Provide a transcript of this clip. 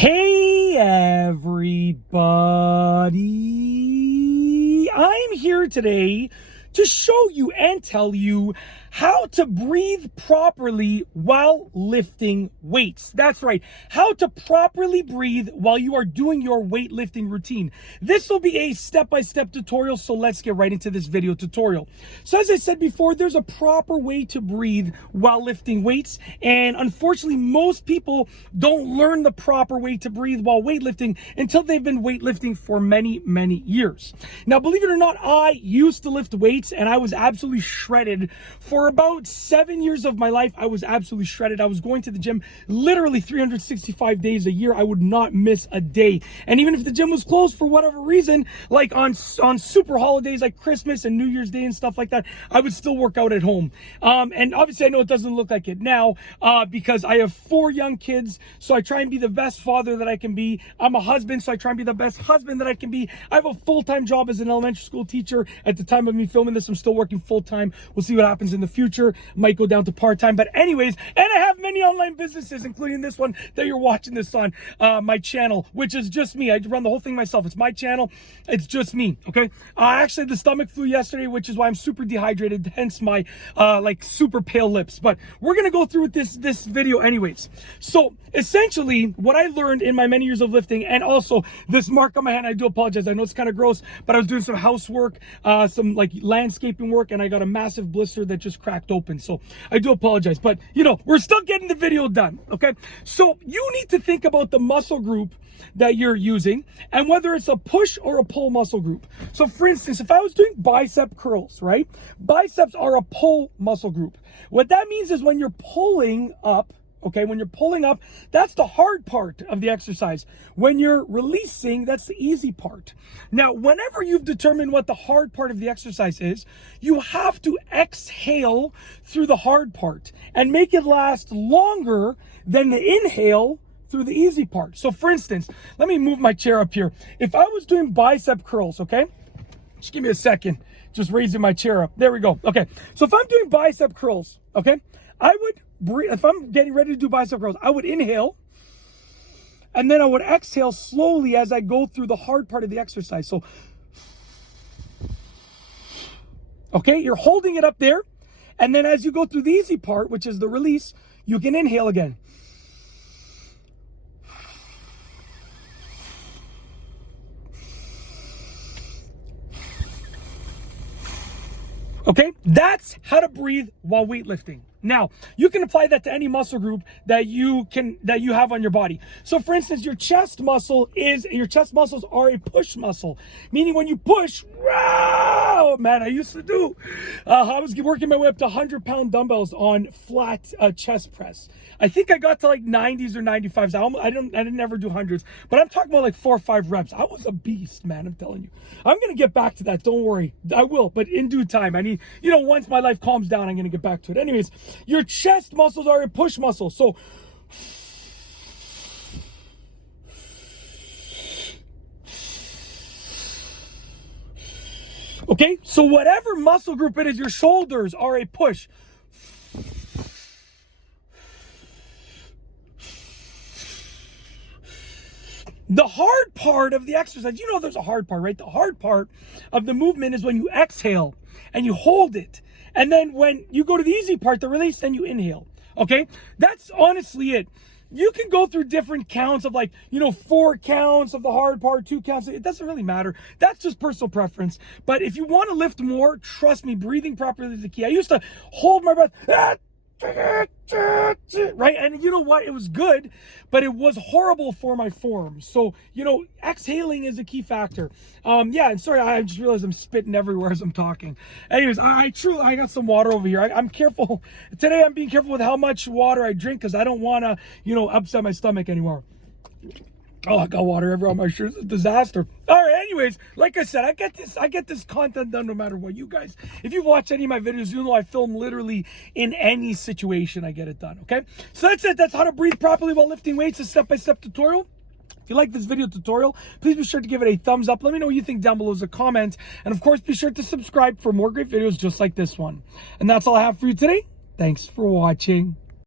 Hey everybody, I'm here today to show you and tell you how to breathe properly while lifting weights. That's right, how to properly breathe while you are doing your weightlifting routine. This will be a step-by-step tutorial, so let's get right into this video tutorial. So as I said before, there's a proper way to breathe while lifting weights, and unfortunately most people don't learn the proper way to breathe while weightlifting until they've been weightlifting for many years. Now, believe it or not, I used to lift weights and I was absolutely shredded. For about 7 years of my life, I was absolutely shredded. I was going to the gym literally 365 days a year. I would not miss a day. And even if the gym was closed for whatever reason, like on super holidays like Christmas and New Year's Day and stuff like that, I would still work out at home. And obviously I know it doesn't look like it now because I have 4 young kids, so I try and be the best father that I can be. I'm a husband, so I try and be the best husband that I can be. I have a full-time job as an elementary school teacher. At the time of me filming this, I'm still working full-time. We'll see what happens in the future. Might go down to part-time, but anyways, and I have many online businesses, including this one that you're watching this on, my channel, which is just me. I run the whole thing myself. It's my channel. It's just me, okay? I actually had the stomach flu yesterday, which is why I'm super dehydrated, hence my like super pale lips. But we're gonna go through with this video anyways. So essentially, what I learned in my many years of lifting, and also this mark on my hand, I do apologize. I know it's kind of gross, but I was doing some housework, some like landscaping work, and I got a massive blister that just cracked open. So I do apologize, but you know, we're still getting the video done, okay? So you need to think about the muscle group that you're using and whether it's a push or a pull muscle group. So for instance, if I was doing bicep curls, right? Biceps are a pull muscle group. What that means is when you're pulling up, okay, when you're pulling up, that's the hard part of the exercise. When you're releasing, that's the easy part. Now, whenever you've determined what the hard part of the exercise is, you have to exhale through the hard part and make it last longer than the inhale through the easy part. So for instance, let me move my chair up here. If I was doing bicep curls, okay, just give me a second, just raising my chair up. There we go. Okay, so if I'm doing bicep curls, okay, I would breathe. If I'm getting ready to do bicep curls, I would inhale and then I would exhale slowly as I go through the hard part of the exercise. So, okay, you're holding it up there, and then as you go through the easy part, which is the release, you can inhale again. Okay, that's how to breathe while weightlifting. Now, you can apply that to any muscle group that you have on your body. So for instance, your chest muscles are a push muscle, meaning when you push, wow, man, I used to do, I was working my way up to 100-pound dumbbells on flat chest press. I think I got to like 90s or 95s. I didn't ever do hundreds, but I'm talking about like 4 or 5 reps. I was a beast, man, I'm telling you. I'm going to get back to that. Don't worry. I will, but in due time. I need, you know, once my life calms down, I'm going to get back to it. Anyways, your chest muscles are a push muscle. So okay, so whatever muscle group it is, your shoulders are a push. The hard part of the exercise, you know there's a hard part, right? The hard part of the movement is when you exhale and you hold it. And then when you go to the easy part, the release, then you inhale, okay? That's honestly it. You can go through different counts of like, you know, 4 counts of the hard part, 2 counts. It doesn't really matter. That's just personal preference. But if you want to lift more, trust me, breathing properly is the key. I used to hold my breath, right? And you know what? It was good, but it was horrible for my form. So, you know, exhaling is a key factor. Yeah, and sorry, I just realized I'm spitting everywhere as I'm talking. Anyways, I got some water over here. I'm careful. Today I'm being careful with how much water I drink because I don't want to, you know, upset my stomach anymore. Oh, I got water everywhere on my shirt. It's a disaster. All right, anyways, like I said, I get this content done no matter what. You guys, if you've watched any of my videos, you know I film literally in any situation. I get it done, okay? So that's it. That's how to breathe properly while lifting weights, a step-by-step tutorial. If you like this video tutorial, please be sure to give it a thumbs up. Let me know what you think down below as a comment. And of course, be sure to subscribe for more great videos just like this one. And that's all I have for you today. Thanks for watching.